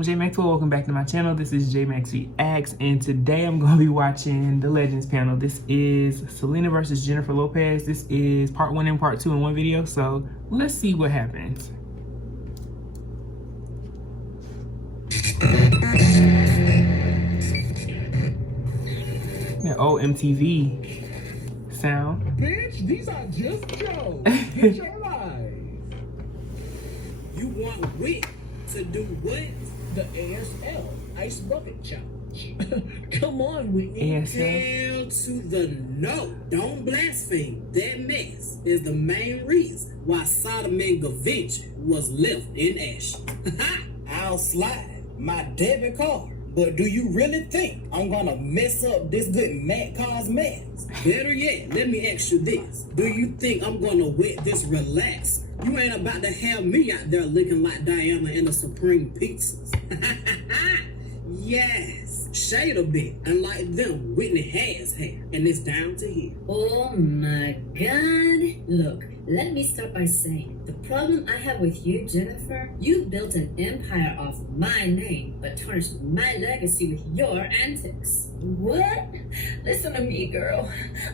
I'm J.Maxwell. Welcome back to my channel. This is J.Max Reax, and today I'm going to be watching the Legends panel. This is Selena versus Jennifer Lopez. This is part 1 and part 2 in one video, so let's see what happens. That old MTV sound. Bitch, these are just jokes. Get your life. You want wit to do what? The ASL Ice Bucket Challenge. Come on, Whitney. ASL. Hell to the no. Don't blaspheme. That mess is the main reason why Sodom and Gavenge was left in ash. I'll slide my debit card. But do you really think I'm gonna mess up this good Matt Car's mess? Better yet, let me ask you this. Do you think I'm gonna wet this relax? You ain't about to have me out there looking like Diana in the Supreme Pizzas. Yes, shade a bit, and like them, Whitney has hair, and it's down to here. Oh my God. Look, let me start by saying, the problem I have with you, Jennifer, you built an empire off my name, but tarnished my legacy with your antics. What? Listen to me, girl.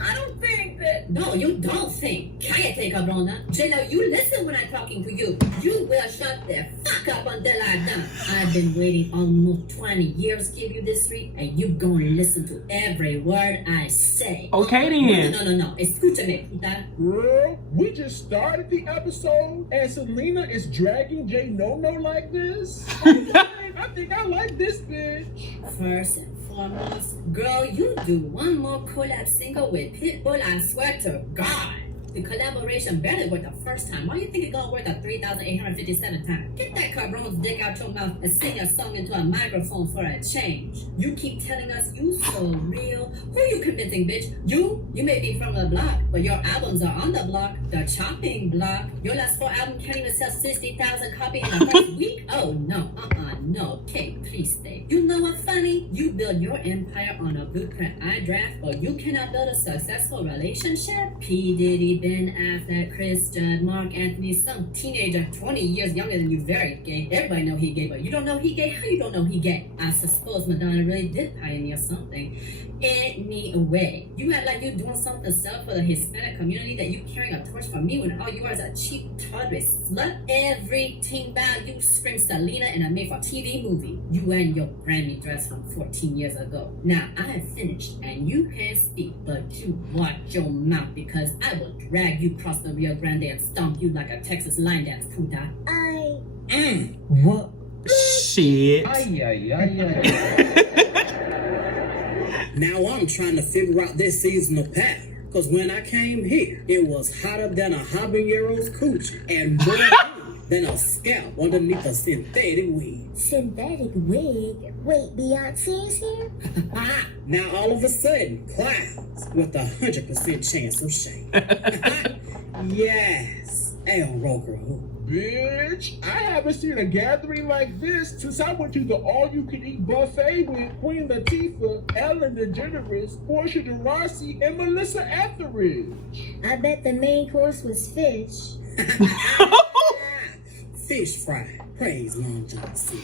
I don't think that... No, you don't think. Cállate, cabrona. Jenna, you listen when I'm talking to you. You will shut the fuck up until I'm done. I've been waiting almost 20 years to give you this treat, and you gonna listen to every word I say. Okay then. No. Escúchame, puta. Girl, we just started the episode and Selena is dragging J No like this? I think I like this bitch. First and foremost, girl, you do one more collab single with Pitbull, I swear to God. The collaboration barely worked the first time. Why do you think it gonna work the 3,857 times? Get that cabron's dick out your mouth and sing a song into a microphone for a change. You keep telling us you so real. Who you convincing, bitch? You may be from the block, but your albums are on the block, the chopping block. Your last 4 albums can't even sell 60,000 copies in the first week? Oh no, no. Kate, please stay. You know what's funny? You build your empire on a blueprint I draft, but you cannot build a successful relationship? P. Diddy, Ben Affleck, Chris Judd, Mark Anthony, some teenager 20 years younger than you, very gay. Everybody know he gay, but you don't know he gay? How you don't know he gay? I suppose Madonna really did pioneer something. Anyway, you act like you're doing something self for the Hispanic community, that you carrying a torch for me when all you are is a cheap, tawdry slut. Everything about you screams Selena in a made-for-TV movie. You and your Grammy dress from 14 years ago. Now, I have finished, and you can speak, but you watch your mouth, because I will drag you across the Rio Grande and stomp you like a Texas line dance, puta. What? Shit. Now I'm trying to figure out this seasonal pattern. Cause when I came here, it was hotter than a habanero's coochie and more than a scalp underneath a synthetic wig. Synthetic wig? Wait, Beyonce is here? Now all of a sudden, clouds with 100% chance of shade. Yes, El Roker who. Bitch, I haven't seen a gathering like this since I went to the all-you-can-eat buffet with Queen Latifah, Ellen DeGeneres, Portia de Rossi, and Melissa Etheridge. I bet the main course was fish. Fish fry. Praise Long John C.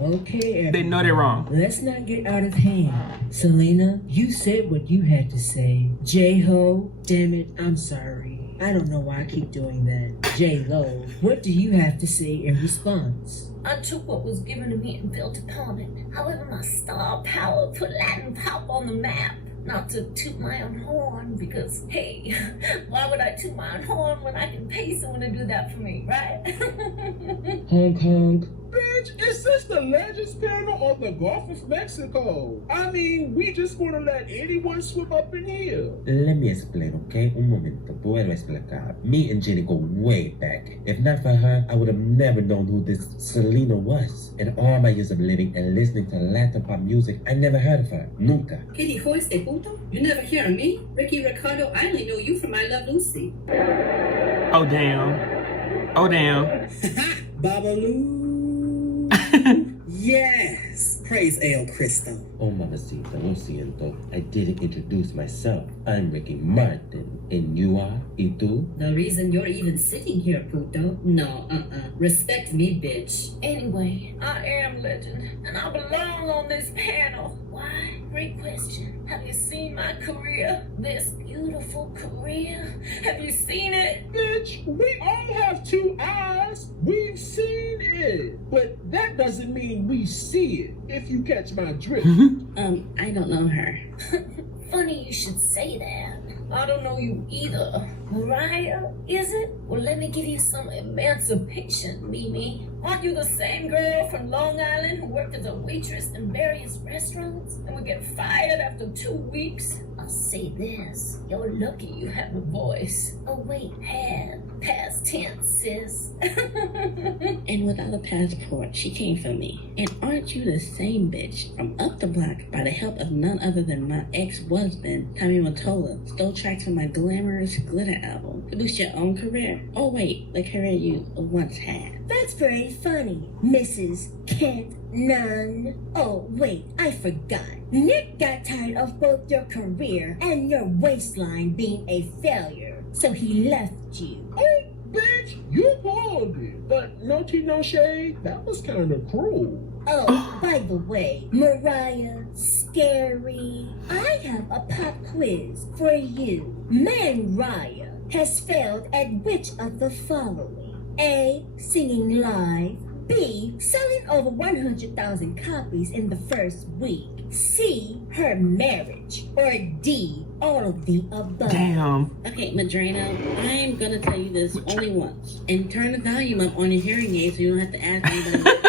Okay, They know they're wrong. let's not get out of hand. Selena, you said what you had to say. J-Ho, damn it, I'm sorry. I don't know why I keep doing that. J-Lo, what do you have to say in response? I took what was given to me and built upon it. I live in my star power, put Latin pop on the map. Not to toot my own horn, because, hey, why would I toot my own horn when I can pay someone to do that for me, right? Honk honk. Bitch, is this the Legends panel or the Gulf of Mexico? I mean, we just gonna let anyone swim up in here. Let me explain, okay? Un momento, puedo explicar. Me and Jenny go way back. If not for her, I would have never known who this Selena was. In all my years of living and listening to Latin pop music, I never heard of her. Nunca. ¿Qué dijo este puto? You never hear of me? Ricky Ricardo, I only know you from I Love Lucy. Oh damn. Oh damn. Babaloo. Yes. Praise El Cristo. Oh, mamacita, lo siento. I didn't introduce myself. I'm Ricky Martin. And you are? ¿Y tú? The reason you're even sitting here, puto. No, Respect me, bitch. Anyway, I am legend, and I belong on this panel. Why? Great question. Have you seen my career? This beautiful career? Have you seen it? Bitch, we all have two eyes. We've seen it. But that doesn't mean we see it, if you catch my drift. I don't know her. Funny you should say that. I don't know you either. Mariah, is it? Well, let me give you some emancipation, Mimi. Aren't you the same girl from Long Island who worked as a waitress in various restaurants and would get fired after 2 weeks? I'll say this. You're lucky you have a voice. Oh, wait, had. Past tense, sis. And without a passport, she came for me. And aren't you the same bitch from up the block by the help of none other than my ex-husband, Tommy Mottola, stole tracks from my glamorous glitter album to boost your own career? Oh wait, the career you once had. That's very funny, Mrs. Kent Nunn. Oh, wait, I forgot. Nick got tired of both your career and your waistline being a failure, so he left you. Oh, bitch, you pulled it. But no tea, no shade. That was kind of cruel. Oh, by the way, Mariah, Scary, I have a pop quiz for you. Mariah has failed at which of the following? A, singing live. B, selling over 100,000 copies in the first week. C, her marriage. Or D, all of the above. Damn. Okay, Madrina, I'm gonna tell you this only once. And turn the volume up on your hearing aid so you don't have to ask anybody.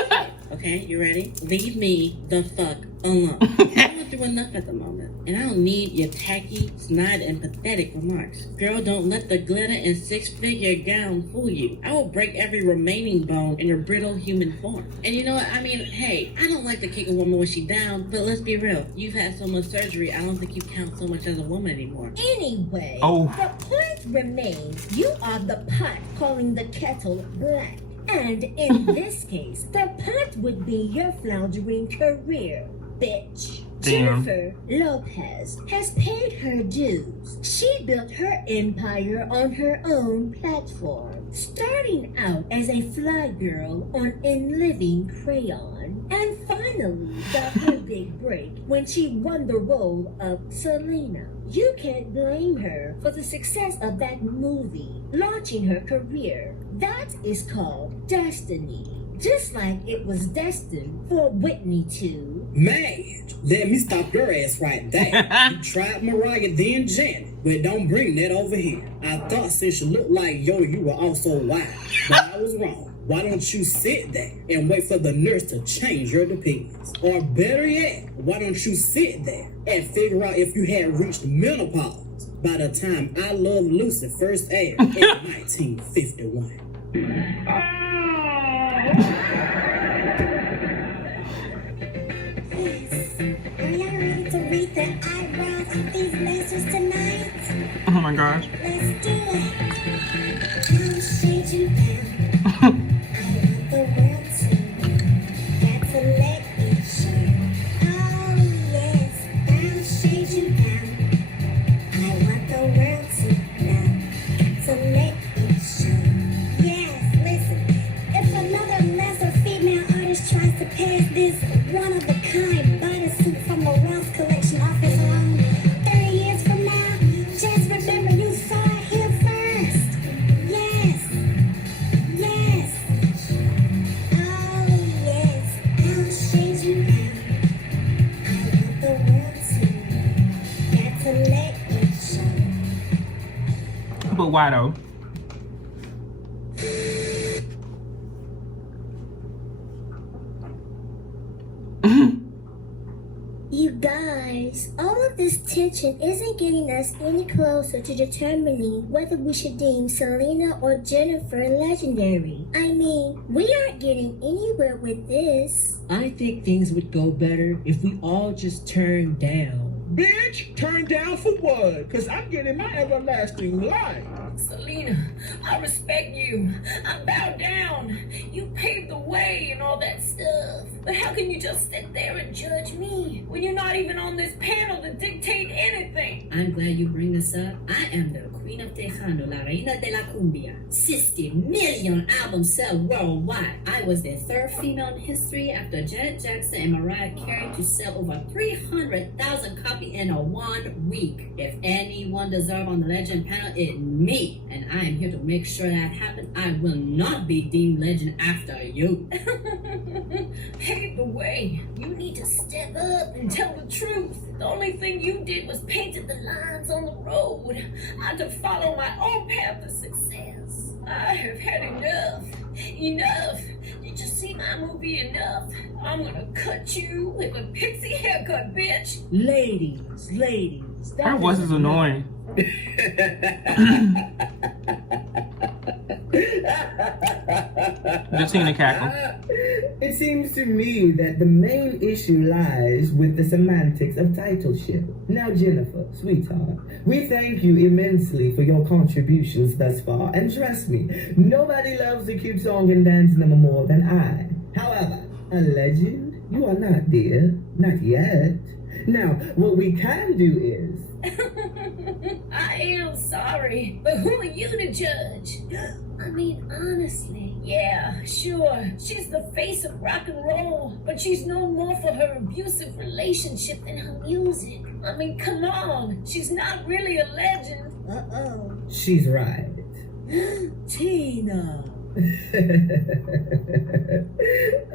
Okay, you ready? Leave me the fuck alone. I'm going through enough at the moment, and I don't need your tacky, snide, and pathetic remarks. Girl, don't let the glitter and six-figure gown fool you. I will break every remaining bone in your brittle human form. And you know what? I mean, hey, I don't like to kick a woman when she's down, but let's be real. You've had so much surgery, I don't think you count so much as a woman anymore. Anyway, Oh. the point remains, you are the pot calling the kettle black. And in this case, the pot would be your floundering career, bitch. Damn. Jennifer Lopez has paid her dues. She built her empire on her own platform, starting out as a fly girl on In Living Crayon, and finally got her big break when she won the role of Selena. You can't blame her for the success of that movie, launching her career. That is called destiny. Just like it was destined for Whitney to. Man, let me stop your ass right there. You tried Mariah, then Janet, but don't bring that over here. I thought since you looked like Yoda, you were also wild, but I was wrong. Why don't you sit there and wait for the nurse to change your dependence? Or better yet, why don't you sit there and figure out if you had reached menopause by the time I Love Lucy first aired in 1951? Are y'all ready to read the eyebrows of these letters tonight? Oh my gosh. Let's do it. I'll shade you down. I want the world to know. Got to let it show. Oh yes, I'll shade you down. I want the world to know. Got to let it show. Yes, listen. If another lesser female artist tries to pass this one-of-a-kind bodysuit from the Ross Collection off his own 30 years from now, just remember you saw it here first. Yes. Yes. Oh, yes. I'll shade you down. I want the world to know. Got to let it show. But why though? You guys, all of this tension isn't getting us any closer to determining whether we should deem Selena or Jennifer legendary. I mean, we aren't getting anywhere with this. I think things would go better if we all just turned down. Bitch, turn down for what? Cause I'm getting my everlasting life. Selena, I respect you. I bow down. You paved the way and all that stuff. But how can you just sit there and judge me when you're not even on this panel to dictate anything? I'm glad you bring this up. I am the Queen of Tejano, La Reina de la Cumbia. 60 million albums sell worldwide. I was the third female in history after Janet Jackson and Mariah Carey to sell over 300,000 copies in a 1 week. If anyone deserves on the legend panel, it's me. And I am here to make sure that happens. I will not be deemed legend after you. Pave the way. You need to step up and tell the truth. The only thing you did was painted the lines on the road. I had to follow my own path to success. I have had enough. Enough. Did you see my movie Enough? I'm gonna cut you with a pixie haircut, bitch. Ladies. Her voice is annoying. Tina cackle. It seems to me that the main issue lies with the semantics of titleship. Now, Jennifer, sweetheart, we thank you immensely for your contributions thus far, and trust me, nobody loves a cute song and dance number more than I. However, a legend? You are not, dear. Not yet. Now, what we can do is... I am sorry, but who are you to judge? I mean, honestly, yeah, sure, she's the face of rock and roll, but she's known more for her abusive relationship than her music. I mean, come on, she's not really a legend. Uh-oh. She's right. Tina.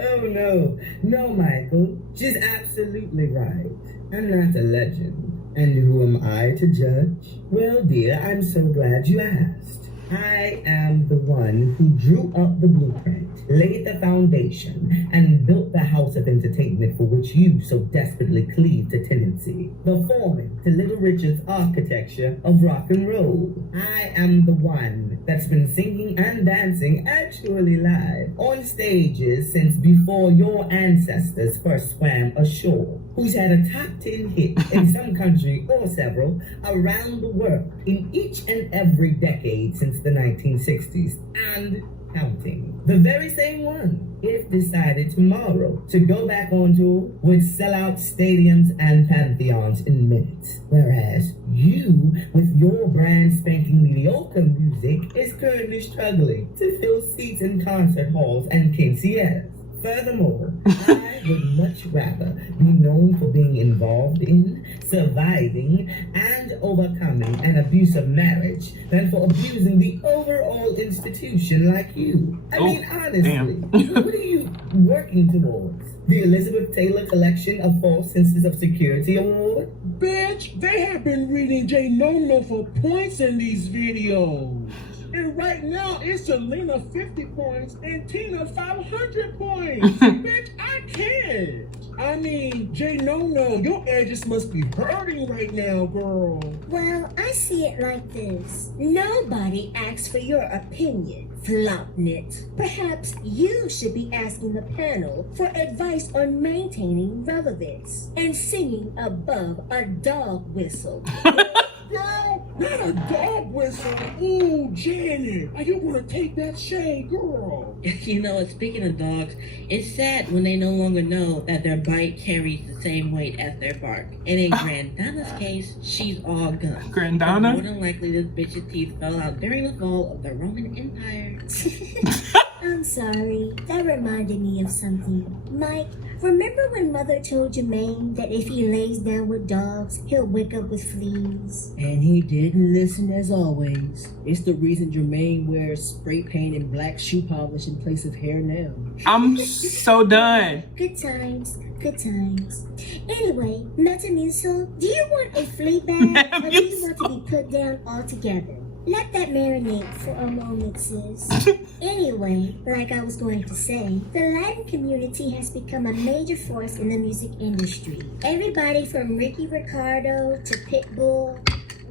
Oh, no. No, Michael. She's absolutely right. I'm not a legend. And who am I to judge? Well, dear, I'm so glad you asked. I am the one who drew up the blueprint, laid the foundation, and built the house of entertainment for which you so desperately cleave to tenancy, performing to Little Richard's architecture of rock and roll. I am the one that's been singing and dancing actually live on stages since before your ancestors first swam ashore, who's had a top 10 hit in some country or several around the world in each and every decade since the 1960s and counting. The very same one, if decided tomorrow to go back on tour, would sell out stadiums and pantheons in minutes. Whereas you, with your brand spanking mediocre music, is currently struggling to fill seats in concert halls and quinceañeras. Furthermore, I would much rather be known for being involved in, surviving, and overcoming an abusive marriage than for abusing the overall institution like you. I mean, honestly, what are you working towards? The Elizabeth Taylor Collection of False Senses of Security Award? Bitch, they have been reading J. No for points in these videos. And right now, it's Selena 50 points and Tina 500 points. Bitch, I can't. I mean, J. No, your edges must be hurting right now, girl. Well, I see it like this. Nobody asks for your opinion, Flopnit. Perhaps you should be asking the panel for advice on maintaining relevance and singing above a dog whistle. Girl, not a dog whistle. Ooh, Janet, are you gonna take that shade, girl? You know, speaking of dogs, it's sad when they no longer know that their bite carries the same weight as their bark. And in Grandana's case, she's all gone. Grandana? More than likely, this bitch's teeth fell out during the fall of the Roman Empire. I'm sorry. That reminded me of something. Mike, remember when Mother told Jermaine that if he lays down with dogs, he'll wake up with fleas? And he didn't listen as always. It's the reason Jermaine wears spray paint and black shoe polish in place of hair now. I'm so done. Good times. Good times. Anyway, Metamucil, do you want a flea bag or do you want to be put down altogether? Let that marinate for a moment, sis. Anyway, like I was going to say, the Latin community has become a major force in the music industry. Everybody from Ricky Ricardo to Pitbull,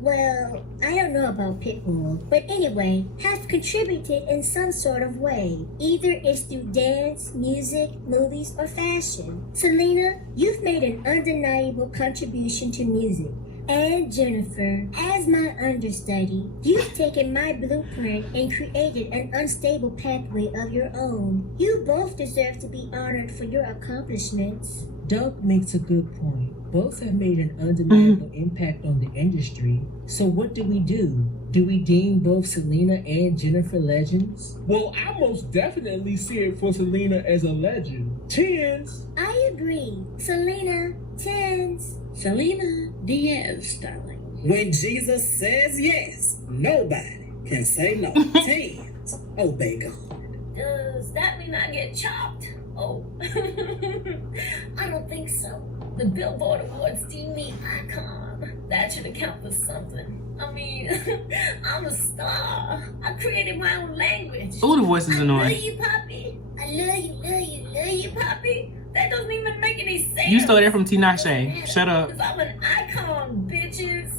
well, I don't know about Pitbull, but anyway, have contributed in some sort of way. Either it's through dance, music, movies, or fashion. Selena, you've made an undeniable contribution to music. And Jennifer, as my understudy, you've taken my blueprint and created an unstable pathway of your own. You both deserve to be honored for your accomplishments. Doug makes a good point. Both have made an undeniable impact on the industry. So what do? Do we deem both Selena and Jennifer legends? Well, I most definitely see it for Selena as a legend. Tens. I agree. Selena, tens. Selena Diaz, darling. When Jesus says yes, nobody can say no. Tens. Obey God. Does that mean I get chopped? Oh, I don't think so. The Billboard Awards deem me icon. That should account for something. I mean, I'm a star. I created my own language. Oh, the voice is I annoying. love you, Poppy. I love you, love you, love you, Poppy. That doesn't even make any sense. You stole that from Tinashe. Shut up. 'Cause I'm an icon, bitches.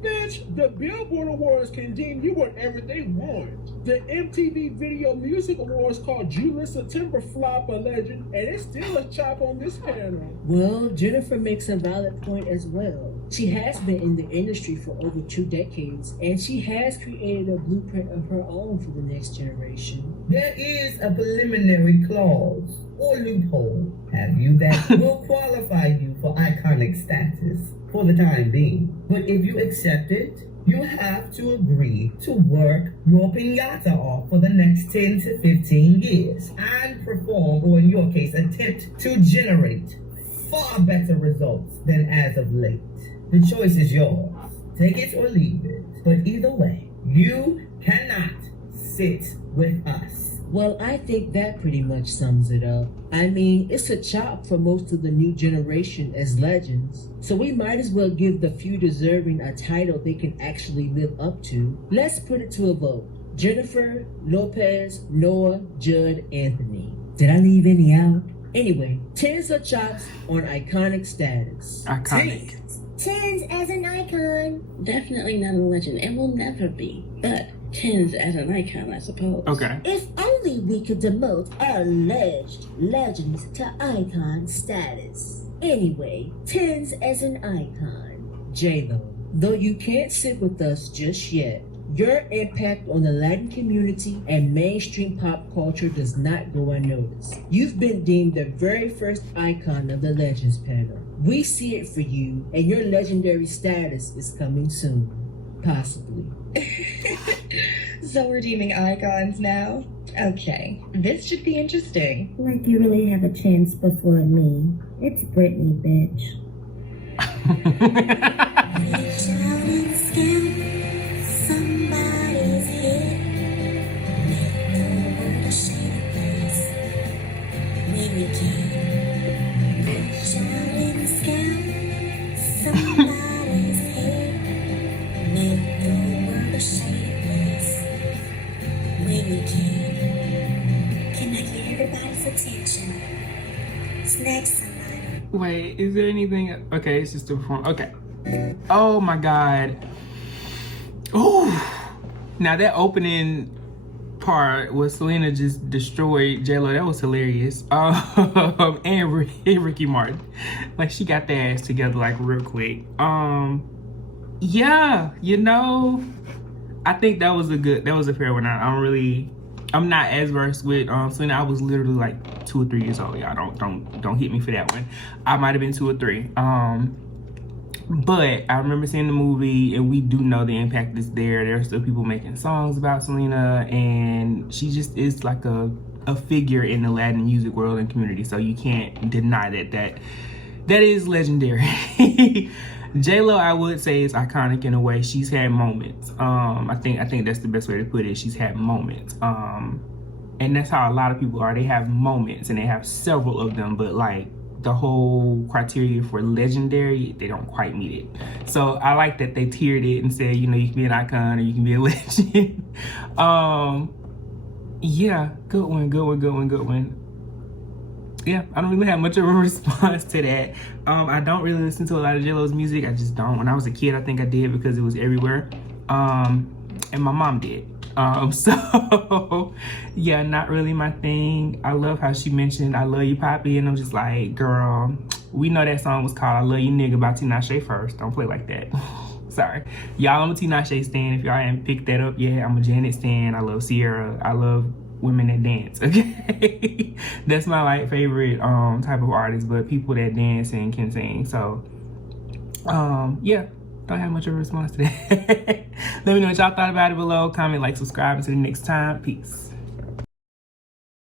Bitch, the Billboard Awards can deem you whatever they want. The MTV Video Music Awards called Julius September Flop a legend, and it's still a chop on this panel. Well, Jennifer makes a valid point as well. She has been in the industry for over 2 decades, and she has created a blueprint of her own for the next generation. There is a preliminary clause or loophole, have you, that will qualify you for iconic status for the time being. But if you accept it, you have to agree to work your piñata off for the next 10 to 15 years and perform, or in your case, attempt to generate far better results than as of late. The choice is yours. Take it or leave it. But either way, you cannot sit with us. Well, I think that pretty much sums it up. I mean, it's a chop for most of the new generation as legends, so we might as well give the few deserving a title they can actually live up to. Let's put it to a vote. Jennifer, Lopez, Noah, Judd, Anthony. Did I leave any out? Anyway, tens of chops on iconic status. Iconic. Tens as an icon. Definitely not a legend and will never be. But tens as an icon, I suppose. Okay. If only we could demote our alleged legends to icon status. Anyway, tens as an icon. J-Lo, though you can't sit with us just yet, your impact on the Latin community and mainstream pop culture does not go unnoticed. You've been deemed the very first icon of the Legends panel. We see it for you, and your legendary status is coming soon. Possibly. So we're deeming icons now? Okay, this should be interesting. Like you really have a chance before me. It's Britney, bitch. Somebody's here. Make the world a shady place. When we can reach out in the sky. Somebody's here. Make the world a shady place. When we can I get everybody's attention? It's next somebody. Wait, is there anything? Okay, it's just a perform. Okay. Oh my God. Oh. Now that opening part where Selena just destroyed J.Lo, that was hilarious. And Ricky Martin, like she got their ass together like real quick. Yeah, you know, I think that was a fair one. I'm not as versed with Selena. I was literally like 2 or 3 years old. Y'all don't hit me for that one. I might have been 2 or 3. But I remember seeing the movie, and we do know the impact is there. There are still people making songs about Selena, and she just is like a figure in the Latin music world and community. So you can't deny that is legendary. J.Lo, I would say, is iconic in a way. She's had moments. I think that's the best way to put it. She's had moments. And that's how a lot of people are. They have moments, and they have several of them, but like the whole criteria for legendary, they don't quite meet it. So I like that they tiered it and said, you know, you can be an icon or you can be a legend. Yeah, good one. Yeah, I don't really have much of a response to that. I don't really listen to a lot of J.Lo's music. I just don't. When I was a kid, I think I did because it was everywhere. And my mom did. So yeah, not really my thing. I love how she mentioned I love you, Poppy, and I'm just like, girl, We know that song was called I Love You Nigga by Tinashe first. Don't play like that. Sorry. Y'all, I'm a Tinashe stan. If y'all haven't picked that up yet, I'm a Janet stan. I love Sierra. I love women that dance, okay? That's my like favorite type of artist, but people that dance and can sing. So yeah, don't have much of a response to that. Let me know what y'all thought about it below. Comment, like, subscribe. Until the next time, peace.